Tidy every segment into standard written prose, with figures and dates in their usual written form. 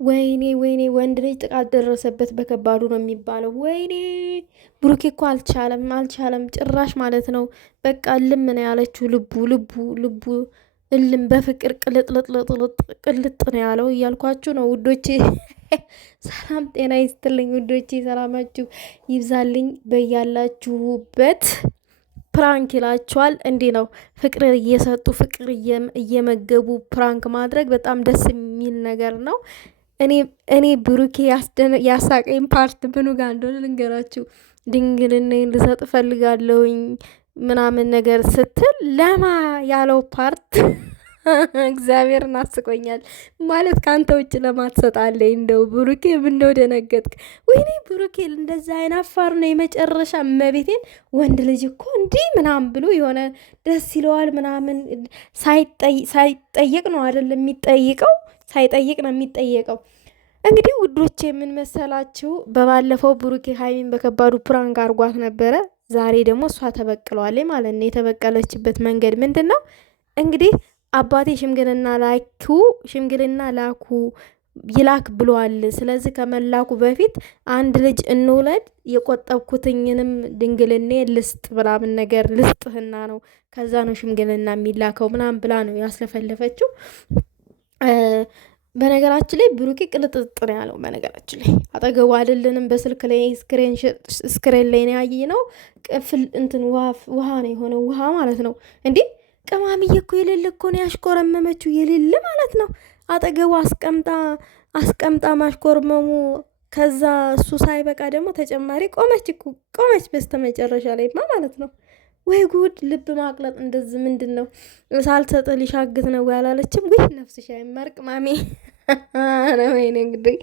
ወይኔ ወይኔ ወንድ ልጅ ጥቃት ደረሰበት በከባዱ ነው የሚባለው። ወይኔ ብሩኬ እኮ አልቻለም ጭራሽ ማለት ነው። በቃ እልም ነው ያለችው ልቡ እልም በፍቅር ቅልጥ ነው ያለው እያልኳችሁ ነው ውዶቼ። ሰላም ጤና ይስጥልኝ ውዶቼ፣ ሰላማችሁ ይብዛልኝ በያላችሁበት። ፕራንክ ይላችኋል እንዲህ ነው ፍቅር እየሰጡ ፍቅር እየመገቡ ፕራንክ ማድረግ በጣም ደስ የሚል ነገር ነው። እኔ ብሩኬ ያሳቀኝ ፓርት ምኑ ጋር እንደሆነ ልንገራችሁ። ድንግልናዬን ልሰጥ እፈልጋለሁኝ ምናምን ነገር ስትል ለማ ያለው ፓርት እግዚአብሔርን አስቆኛል። ማለት ከአንተ ውጭ ለማትሰጣለኝ እንደው ብሩኬ እንደው ደነገጥክ። ወይኔ ብሩኬ እንደዛ አይናፋር ነው የመጨረሻ። መቤቴን ወንድ ልጅ እኮ እንዲህ ምናምን ብሎ የሆነ ደስ ይለዋል ምናምን። ሳይጠየቅ ነው አይደል የሚጠይቀው? ሳይጠይቅ ነው የሚጠየቀው። እንግዲህ ውዶች የምን መሰላችሁ፣ በባለፈው ብሩኬ ሀይሚን በከባዱ ፕራንክ አርጓት ነበረ። ዛሬ ደግሞ እሷ ተበቅለዋለች ማለት ነው። የተበቀለችበት መንገድ ምንድን ነው? እንግዲህ አባቴ ሽምግልና ላኩ ይላክ ብሏል። ስለዚህ ከመላኩ በፊት አንድ ልጅ እንውለድ፣ የቆጠብኩትኝንም ድንግልኔ ልስጥ ምናምን ነገር ልስጥህና ነው ከዛ ነው ሽምግልና የሚላከው ምናምን ብላ ነው ያስለፈለፈችው። በነገራችን ላይ ብሩኬ ቅልጥጥ ነው ያለው። በነገራችን ላይ አጠገቡ አይደለንም፣ በስልክ ላይ ስክሬን ላይ ነው ያየ ነው። ቅፍል እንትን ውሃ ነው የሆነ ውሃ ማለት ነው እንዴ። ቅማምዬ እኮ የሌለ እኮ ነው ያሽኮረመመችው፣ የሌለ ማለት ነው። አጠገቡ አስቀምጣ ማሽኮርመሙ። ከዛ እሱ ሳይበቃ ደግሞ ተጨማሪ ቆመች በስተመጨረሻ ላይማ ማለት ነው። ወይ ጉድ! ልብ ማቅለጥ እንደዚህ ምንድን ነው? ሳልሰጥ ሊሻግት ነው ያላለችም። ወይ ነፍስሽ አይመርቅ ማሜ ነው። ወይኔ እንግዲህ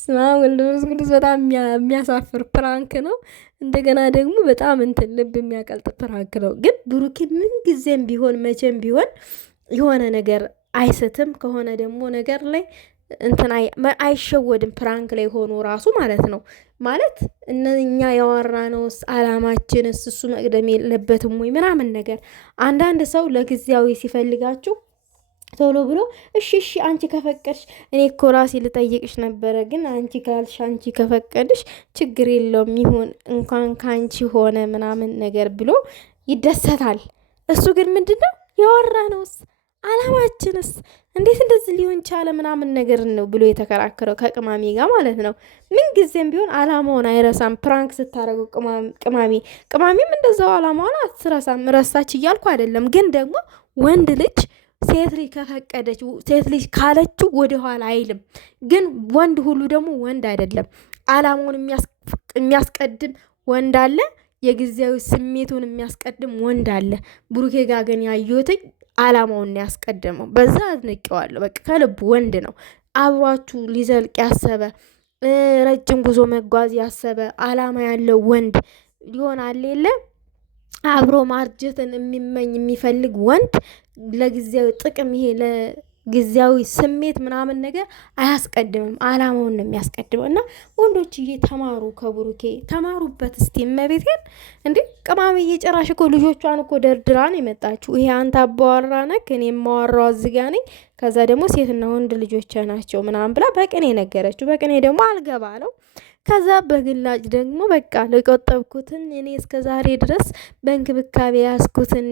ስማ ወልድ ቅዱስ በጣም የሚያሳፍር ፕራንክ ነው። እንደገና ደግሞ በጣም እንትን ልብ የሚያቀልጥ ፕራንክ ነው። ግን ብሩኬ ምን ጊዜም ቢሆን መቼም ቢሆን የሆነ ነገር አይስትም። ከሆነ ደግሞ ነገር ላይ እንትን አይሸወድም። ፕራንክ ላይ ሆኖ ራሱ ማለት ነው። ማለት እኛ ያወራነውስ አላማችንስ እሱ መቅደም የለበትም ወይ ምናምን ነገር። አንዳንድ ሰው ለጊዜያዊ ሲፈልጋችሁ ቶሎ ብሎ እሺ አንቺ ከፈቀድሽ እኔ እኮ ራሴ ልጠይቅሽ ነበረ፣ ግን አንቺ ካልሽ አንቺ ከፈቀድሽ ችግር የለውም ይሁን እንኳን ካንቺ ሆነ ምናምን ነገር ብሎ ይደሰታል። እሱ ግን ምንድነው ያወራነውስ አላማችንስ እንዴት እንደዚህ ሊሆን ቻለ ምናምን ነገር ነው ብሎ የተከራከረው ከቅማሜ ጋር ማለት ነው። ምን ጊዜም ቢሆን አላማውን አይረሳም። ፕራንክ ስታደርገው ቅማሜም እንደዛው አላማውን አትረሳም። ረሳች እያልኩ አይደለም፣ ግን ደግሞ ወንድ ልጅ ሴት ልጅ ከፈቀደች ሴት ልጅ ካለችው ወደኋላ አይልም። ግን ወንድ ሁሉ ደግሞ ወንድ አይደለም። አላማውን የሚያስቀድም ወንድ አለ፣ የጊዜያዊ ስሜቱን የሚያስቀድም ወንድ አለ። ብሩኬ ጋር ግን ያየሁትኝ አላማውን ያስቀደመው፣ በዛ አድንቄዋለሁ። በቃ ከልቡ ወንድ ነው። አብሯችሁ ሊዘልቅ ያሰበ ረጅም ጉዞ መጓዝ ያሰበ አላማ ያለው ወንድ ሊሆን አለ የለ አብሮ ማርጀትን የሚፈልግ ወንድ ለጊዜያዊ ጥቅም ይሄ ለጊዜያዊ ስሜት ምናምን ነገር አያስቀድምም። አላማውን ነው የሚያስቀድመው። እና ወንዶችዬ ተማሩ፣ ከብሩኬ ተማሩበት እስቲ። እመቤቴን እንዴ ቅማም እየጨራሽ እኮ ልጆቿን እኮ ደርድራን የመጣችሁ። ይሄ አንተ አባወራ ነክ እኔ የማወራው አዝጋ ነኝ፣ ከዛ ደግሞ ሴትና ወንድ ልጆች ናቸው ምናምን ብላ በቅኔ ነገረችው። በቅኔ ደግሞ አልገባ ነው። ከዛ በግላጭ ደግሞ በቃ ለቆጠብኩትን እኔ እስከ ዛሬ ድረስ በእንክብካቤ ያስኩትን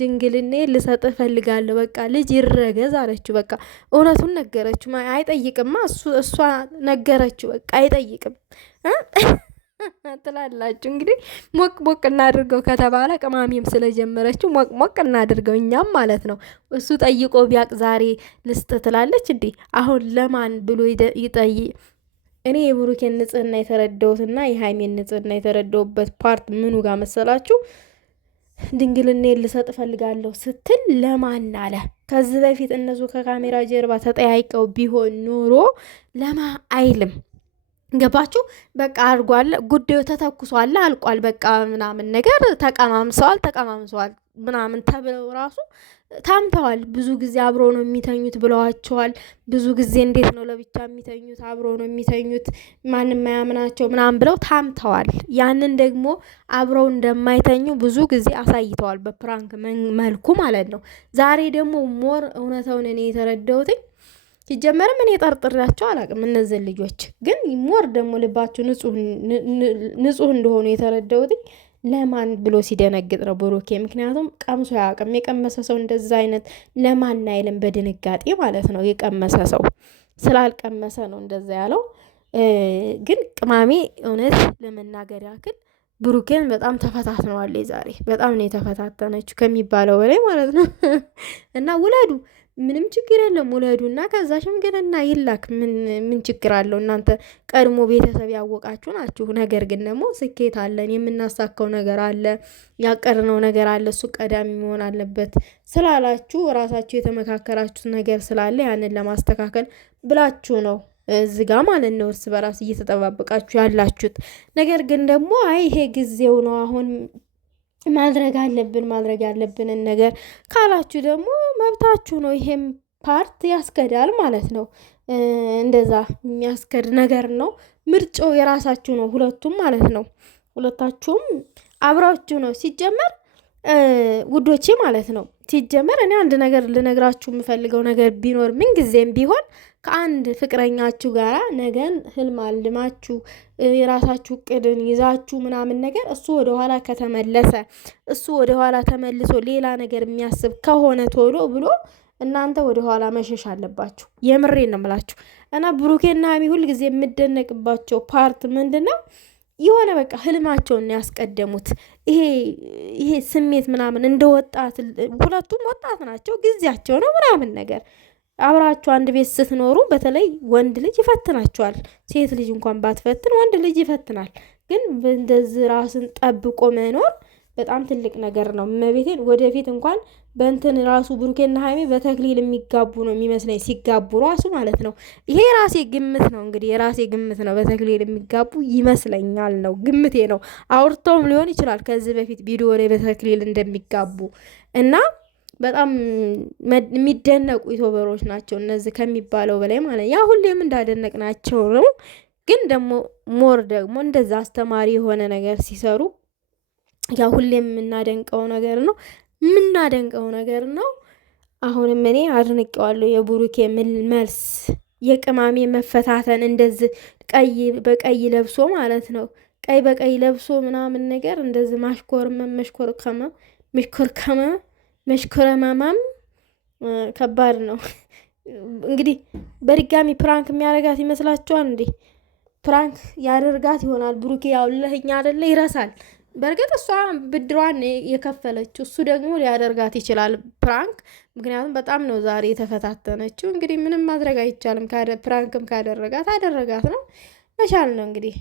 ድንግልኔ ልሰጥ እፈልጋለሁ፣ በቃ ልጅ ይረገዝ አለችው። በቃ እውነቱን ነገረችው። አይጠይቅማ እሷ ነገረችው። በቃ አይጠይቅም ትላላችሁ እንግዲህ። ሞቅ እናድርገው ከተባለ ቅማሜም ስለጀመረችው ሞቅ እናድርገው እኛም ማለት ነው። እሱ ጠይቆ ቢያቅ ዛሬ ልስጥ ትላለች እንዴ? አሁን ለማን ብሎ ይጠይቅ? እኔ የብሩኬን ንጽህና የተረዳሁትና የሃይሜን ንጽህና የተረዳሁበት ፓርት ምኑ ጋር መሰላችሁ? ድንግልኔ ልሰጥ እፈልጋለሁ ስትል ለማን አለ? ከዚህ በፊት እነሱ ከካሜራ ጀርባ ተጠያይቀው ቢሆን ኑሮ ለማ አይልም። ገባችሁ? በቃ አድርጓል፣ ጉዳዩ ተተኩሷል፣ አልቋል፣ በቃ ምናምን ነገር ተቀማምሰዋል ምናምን ተብለው ራሱ ታምተዋል። ብዙ ጊዜ አብሮ ነው የሚተኙት ብለዋቸዋል። ብዙ ጊዜ እንዴት ነው ለብቻ የሚተኙት? አብሮ ነው የሚተኙት፣ ማንም ማያምናቸው ምናምን ብለው ታምተዋል። ያንን ደግሞ አብረው እንደማይተኙ ብዙ ጊዜ አሳይተዋል፣ በፕራንክ መልኩ ማለት ነው። ዛሬ ደግሞ ሞር እውነታውን እኔ የተረዳሁትኝ ሲጀመርም እኔ ጠርጥሬያቸው አላውቅም። እነዚህን ልጆች ግን ሞር ደግሞ ልባቸው ንጹህ እንደሆኑ የተረዳሁት ለማን ብሎ ሲደነግጥ ነው ብሩኬ። ምክንያቱም ቀምሶ አያውቅም። የቀመሰ ሰው እንደዛ አይነት ለማን አይልም፣ በድንጋጤ ማለት ነው። የቀመሰ ሰው ስላልቀመሰ ነው እንደዛ ያለው። ግን ቅማሜ እውነት ለመናገር ያክል ብሩኬን በጣም ተፈታትነዋል። ዛሬ በጣም ነው የተፈታተነችው ከሚባለው በላይ ማለት ነው። እና ውለዱ፣ ምንም ችግር የለም ውለዱ። እና ከዛ ሽምግልና ይላክ፣ ምን ችግር አለው? እናንተ ቀድሞ ቤተሰብ ያወቃችሁ ናችሁ። ነገር ግን ደግሞ ስኬት አለን፣ የምናሳካው ነገር አለ፣ ያቀርነው ነገር አለ፣ እሱ ቀዳሚ መሆን አለበት ስላላችሁ ራሳችሁ የተመካከራችሁት ነገር ስላለ ያንን ለማስተካከል ብላችሁ ነው እዚህ ጋ ማለት ነው እርስ በራስ እየተጠባበቃችሁ ያላችሁት። ነገር ግን ደግሞ አይ ይሄ ጊዜው ነው አሁን ማድረግ ያለብንን ነገር ካላችሁ ደግሞ መብታችሁ ነው። ይሄም ፓርት ያስከዳል ማለት ነው። እንደዛ የሚያስከድ ነገር ነው። ምርጫው የራሳችሁ ነው፣ ሁለቱም ማለት ነው። ሁለታችሁም አብራችሁ ነው ሲጀመር ውዶቼ ማለት ነው። ሲጀመር እኔ አንድ ነገር ልነግራችሁ የምፈልገው ነገር ቢኖር ምን ጊዜም ቢሆን ከአንድ ፍቅረኛችሁ ጋራ ነገን ህልም አልማችሁ የራሳችሁ ቅድን ይዛችሁ ምናምን ነገር እሱ ወደኋላ ከተመለሰ እሱ ወደኋላ ተመልሶ ሌላ ነገር የሚያስብ ከሆነ ቶሎ ብሎ እናንተ ወደኋላ መሸሽ አለባችሁ። የምሬን ነው የምላችሁ። እና ብሩኬና ሀይሚ ሁል ጊዜ የምደነቅባቸው ፓርት ምንድነው? የሆነ በቃ ህልማቸውን ያስቀደሙት ይሄ ስሜት ምናምን እንደ ወጣት፣ ሁለቱም ወጣት ናቸው፣ ጊዜያቸው ነው ምናምን ነገር አብራችሁ አንድ ቤት ስትኖሩ በተለይ ወንድ ልጅ ይፈትናቸዋል። ሴት ልጅ እንኳን ባትፈትን ወንድ ልጅ ይፈትናል። ግን እንደዚህ ራስን ጠብቆ መኖር በጣም ትልቅ ነገር ነው። መቤቴን ወደፊት እንኳን በእንትን ራሱ ብሩኬና ሀይሜ በተክሊል የሚጋቡ ነው የሚመስለኝ፣ ሲጋቡ ራሱ ማለት ነው። ይሄ የራሴ ግምት ነው እንግዲህ የራሴ ግምት ነው። በተክሊል የሚጋቡ ይመስለኛል ነው ግምቴ ነው። አውርተውም ሊሆን ይችላል ከዚህ በፊት ቪዲዮ ላይ በተክሊል እንደሚጋቡ እና በጣም የሚደነቁ ዩቲዩበሮች ናቸው እነዚህ ከሚባለው በላይ ማለት ያ ሁሌም እንዳደነቅናቸው ነው። ግን ደግሞ ሞር ደግሞ እንደዛ አስተማሪ የሆነ ነገር ሲሰሩ ያ ሁሌም የምናደንቀው ነገር ነው። አሁንም እኔ አድንቀዋለሁ የብሩኬ መልስ፣ የቅማሜ መፈታተን እንደዚህ ቀይ በቀይ ለብሶ ማለት ነው። ቀይ በቀይ ለብሶ ምናምን ነገር እንደዚህ መሽኮረመማም ከባድ ነው። እንግዲህ በድጋሚ ፕራንክ የሚያደርጋት ይመስላችኋል እንዴ? ፕራንክ ያደርጋት ይሆናል ብሩኬ። ያው ለህኛ አይደለ ይረሳል። በእርግጥ እሷ ብድሯን የከፈለችው እሱ ደግሞ ሊያደርጋት ይችላል ፕራንክ። ምክንያቱም በጣም ነው ዛሬ የተፈታተነችው። እንግዲህ ምንም ማድረግ አይቻልም። ፕራንክም ካደረጋት አደረጋት ነው፣ መቻል ነው እንግዲህ